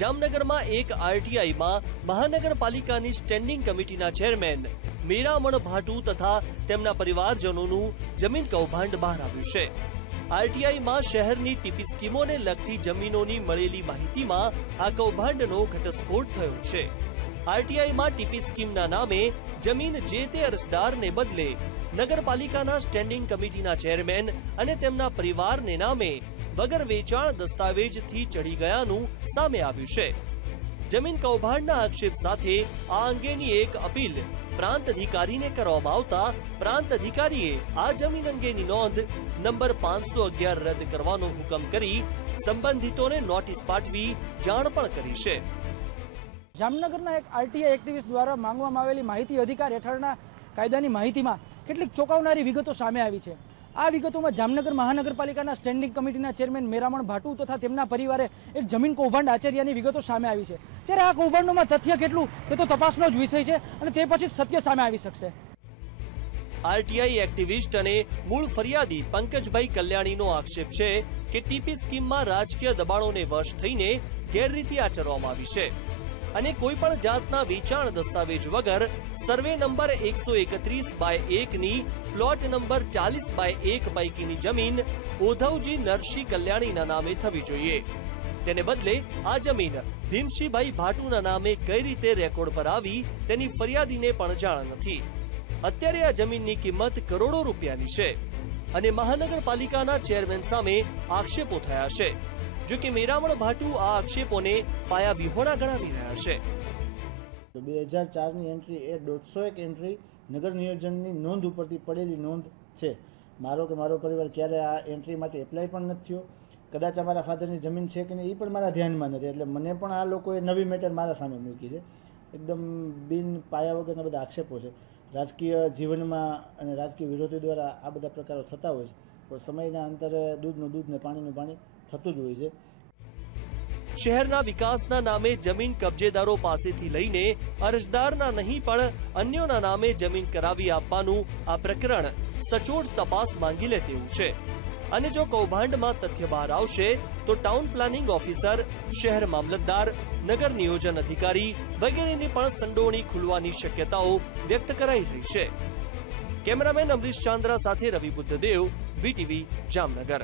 જામનગરમાં એક આરટીઆઈમાં મહાનગરપાલિકાની સ્ટેન્ડિંગ કમિટીના ચેરમેન મેરામણ ભાટુ તથા તેમના પરિવારજનોનું જમીન કૌભાંડ બહાર આવ્યું છે. આરટીઆઈમાં શહેરની ટીપી સ્કીમોને લગતી જમીનોની મળેલી માહિતીમાં આ કૌભાંડનો ઘટસ્ફોટ થયો છે. આરટીઆઈમાં ટીપી સ્કીમના નામે જમીન જે તે અરજદારને બદલે નગરપાલિકાના સ્ટેન્ડિંગ કમિટીના ચેરમેન અને તેમના પરિવારને નામે વગર વેચાણ દસ્તાવેજથી ચડી ગયાનું સામે આવ્યું છે. જમીન કૌભાંડના આક્ષેપ સાથે આ અંગેની એક અપીલ પ્રાંત અધિકારીને કરવામાં આવતા પ્રાંત અધિકારીએ આ જમીન અંગેની નોંધ નંબર પાંચસો અગિયાર રદ કરવાનો હુકમ કરી સંબંધિતોને નોટિસ પાઠવી જાણ પણ કરી છે. જામનગરના એક આરટીઆઈ એક્ટિવિસ્ટ દ્વારા માંગવામાં આવેલી માહિતી અધિકાર હેઠળના કાયદાની માહિતીમાં કેટલીક ચોંકાવનારી વિગતો સામે આવી છે. આ વિગતોમાં જામનગર મહાનગરપાલિકાના સ્ટેન્ડિંગ કમિટીના ચેરમેન મેરામણ ભાટુ તથા તેમના પરિવારે એક જમીન કૌભાંડ આચર્યાની વિગતો સામે આવી છે. ત્યારે આ કૌભાંડોમાં તથ્ય કેટલું? તે તો તપાસનો જ વિષય છે અને તે પછી સત્ય સામે આવી શકશે. આરટીઆઈ એક્ટિવિસ્ટ અને મૂળ ફરિયાદી પંકજભાઈ કલ્યાણીનો આક્ષેપ છે કે ટીપી સ્કીમમાં રાજકીય દબાણોને વશ થઈને ગેરરીતિ આચરવામાં આવી છે. અને કોઈ પણ જાતના વેચાણ દસ્તાવેજ વગર સર્વે નંબર એકસો એકત્રીસ બાય એકની પ્લોટ નંબર ચાલીસ બાય એક પૈકીની જમીન ઓધવજી નરસિંહ કલ્યાણીના નામે થવી જોઈએ. તેને બદલે આ જમીન ભીમસિંહભાઈ ભાટુના નામે કઈ રીતે રેકોર્ડ પર આવી તેની ફરિયાદીને પણ જાણ નથી. અત્યારે આ જમીનની કિંમત કરોડો રૂપિયાની છે અને મહાનગરપાલિકાના ચેરમેન સામે આક્ષેપો થયા છે. જો કે મેરામણ ભાટુ આ આક્ષેપોને પાયા વિહોણા ગણાવી રહ્યા છે. તો બે હજાર ચારની એન્ટ્રી એ દોઢસો એક એન્ટ્રી નગર નિયોજનની નોંધ ઉપરથી પડેલી નોંધ છે. મારો કે મારો પરિવાર ક્યારે આ એન્ટ્રી માટે એપ્લાય પણ નથી થયો, કદાચ અમારા ફાધરની જમીન છે કે નહીં એ પણ મારા ધ્યાનમાં નથી. એટલે મને પણ આ લોકોએ નવી મેટર મારા સામે મૂકી છે. એકદમ બિન પાયા વગરના બધા આક્ષેપો છે. રાજકીય જીવનમાં અને રાજકીય વિરોધી દ્વારા આ બધા પ્રકારો થતા હોય છે. પણ સમયના અંતરે દૂધનું દૂધ ને પાણીનું પાણી થતું જ હોય છે. શહેરના વિકાસના નામે જમીન કબજેદારો પાસેથી લઈને અરજદારના નહીં, પણ અન્યોના નામે જમીન કરાવી આપવાનું આ પ્રકરણ સચોટ તપાસ માંગી લે તેવું છે. અને જો કૌભાંડમાં તથ્ય બહાર આવશે, તો ટાઉન પ્લાનિંગ ઓફિસર, શહેર મામલતદાર, નગર નિયોજન અધિકારી વગેરેની પણ સંડોવણી ખુલવાની શક્યતાઓ વ્યક્ત કરાઈ રહી છે. કેમેરામેન અમરીશ ચાંદ્રા સાથે રવિ બુદ્ધદેવ વીટીવી જામનગર.